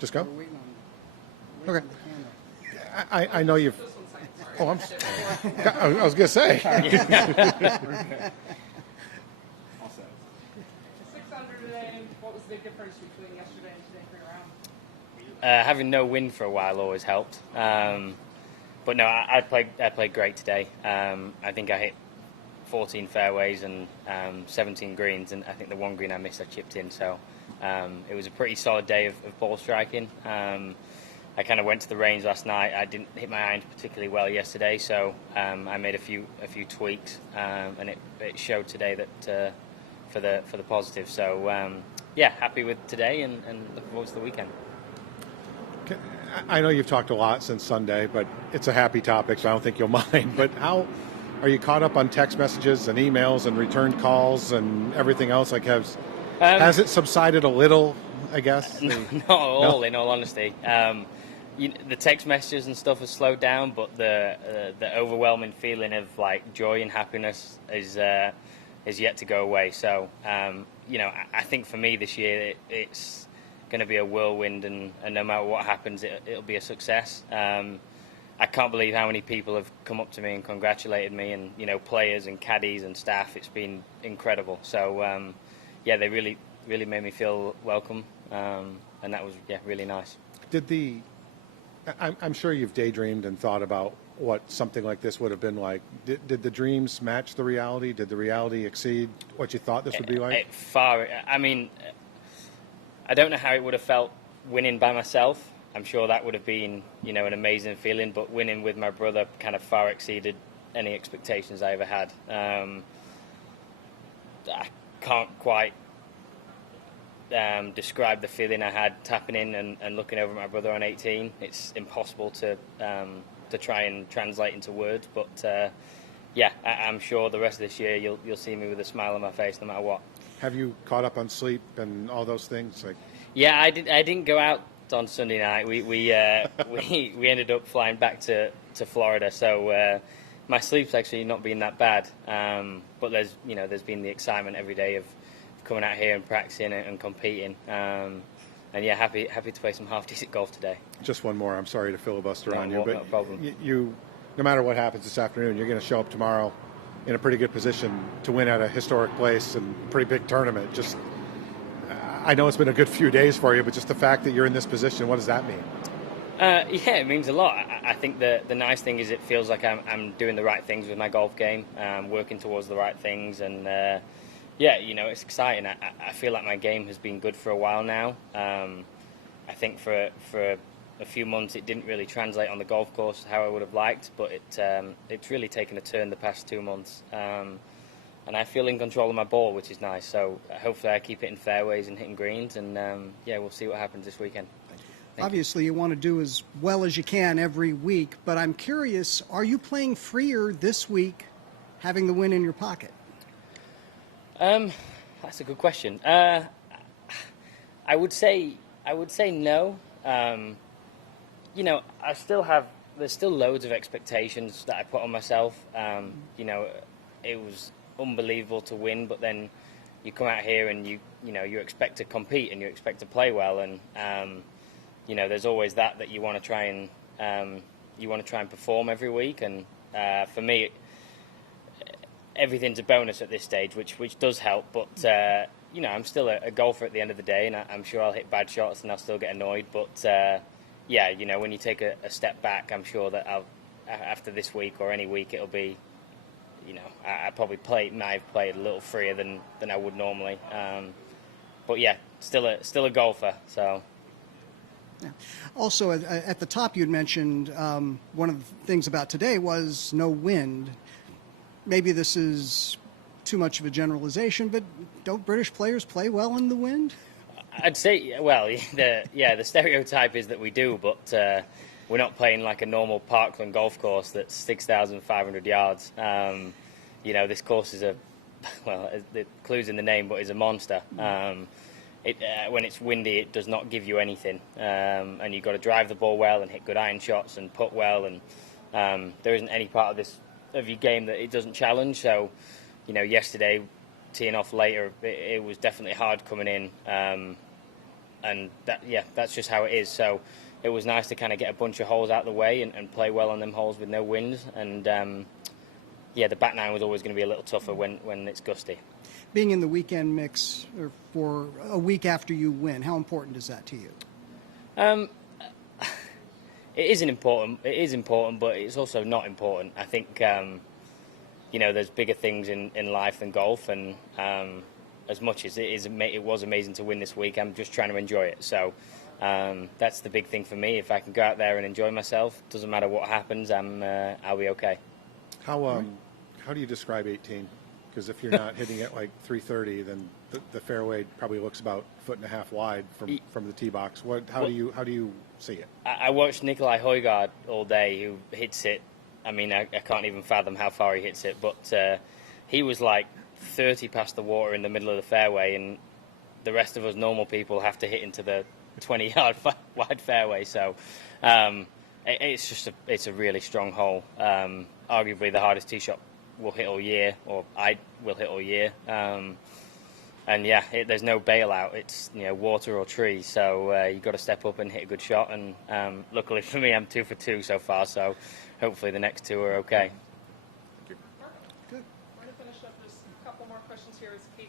Just go? We're waiting on Okay. the camera. I know you've... Oh, I was going to say. 600 today. What was the big difference between yesterday and today for your round? Having no wind for a while always helped. But no, I played great today. I think I hit 14 fairways and 17 greens, and I think the one green I missed I chipped in. So it was a pretty solid day of ball striking. I kind of went to the range last night. I didn't hit my irons particularly well yesterday, so I made a few tweaks, and it showed today that for the positive. So yeah, happy with today and looking forward to the weekend. I know you've talked a lot since Sunday, but it's a happy topic, so I don't think you'll mind. But how are you caught up on text messages and emails and return calls and everything else? Like, has it subsided a little, I guess? Not at all, in all honesty. The text messages and stuff has slowed down, but the overwhelming feeling of like joy and happiness is yet to go away. So I think for me this year it's going to be a whirlwind, and no matter what happens, it'll be a success. I can't believe how many people have come up to me and congratulated me, and players and caddies and staff. It's been incredible. So yeah, they really made me feel welcome, and that was really nice. I'm sure you've daydreamed and thought about what something like this would have been like. Did the dreams match the reality? Did the reality exceed what you thought this would be like? I mean, I don't know how it would have felt winning by myself. I'm sure that would have been, an amazing feeling. But winning with my brother kind of far exceeded any expectations I ever had. I can't quite describe the feeling I had tapping in and looking over at my brother on 18. It's impossible to try and translate into words. But yeah, I'm sure the rest of this year you'll see me with a smile on my face no matter what. Have you caught up on sleep and all those things? Yeah, I didn't go out on Sunday night. We ended up flying back to Florida, so my sleep's actually not been that bad. But there's been the excitement every day of coming out here and practicing and competing. And yeah, happy to play some half decent golf today. Just one more. I'm sorry to filibuster on you, but no problem. You, no matter what happens this afternoon, you're going to show up tomorrow in a pretty good position to win at a historic place and pretty big tournament. I know it's been a good few days for you, but just the fact that you're in this position, what does that mean? Yeah, it means a lot. I think the nice thing is it feels like I'm doing the right things with my golf game, working towards the right things, and yeah, it's exciting. I feel like my game has been good for a while now. I think for a few months it didn't really translate on the golf course how I would have liked, but it's really taken a turn the past 2 months. And I feel in control of my ball, which is nice. So hopefully I keep hitting fairways and hitting greens, and yeah, we'll see what happens this weekend. Obviously, you want to do as well as you can every week, but I'm curious, are you playing freer this week, having the win in your pocket? That's a good question. I would say no. There's still loads of expectations that I put on myself. It was unbelievable to win, but then you come out here and you expect to compete and you expect to play well, and there's always that you want to try and perform every week, and for me everything's a bonus at this stage, which does help, but I'm still a golfer at the end of the day, and I'm sure I'll hit bad shots and I'll still get annoyed, but yeah, when you take a step back, I'm sure that after this week or any week it'll be, I probably might have played a little freer than I would normally. But yeah, still a golfer. So. Yeah. Also, at the top, you'd mentioned one of the things about today was no wind. Maybe this is too much of a generalization, but don't British players play well in the wind? I'd say, well, the stereotype is that we do, but we're not playing like a normal Parkland golf course that's 6,500 yards. This course is the clue's in the name, but is a monster. When it's windy, it does not give you anything, and you've got to drive the ball well and hit good iron shots and putt well, and there isn't any part of your game that it doesn't challenge. So, yesterday, teeing off later, it was definitely hard coming in. and that's just how it is. So it was nice to kind of get a bunch of holes out of the way and play well on them holes with no winds. And the back nine was always going to be a little tougher when it's gusty. Being in the weekend mix or for a week after you win, how important is that to you? It is important, but it's also not important. I think there's bigger things in life than golf, and as much as it was amazing to win this week, I'm just trying to enjoy it. So that's the big thing for me. If I can go out there and enjoy myself, doesn't matter what happens, I'll be okay. How do you describe 18? Because if you're not hitting it like 330, then the fairway probably looks about 1.5 feet wide from the tee box. How do you see it? I watched Nikolai Højgaard all day, who hits it. I mean, I can't even fathom how far he hits it, but he was like 30 past the water in the middle of the fairway, and the rest of us normal people have to hit into the 20-yard wide fairway. So it's a really strong hole. Arguably the hardest tee shot we'll hit all year, or I will hit all year. There's no bailout. It's water or tree. So you've got to step up and hit a good shot. And luckily for me, I'm 2 for 2 so far. So hopefully the next two are okay. Good. We're going to finish up. There's a couple more questions here. Is Katie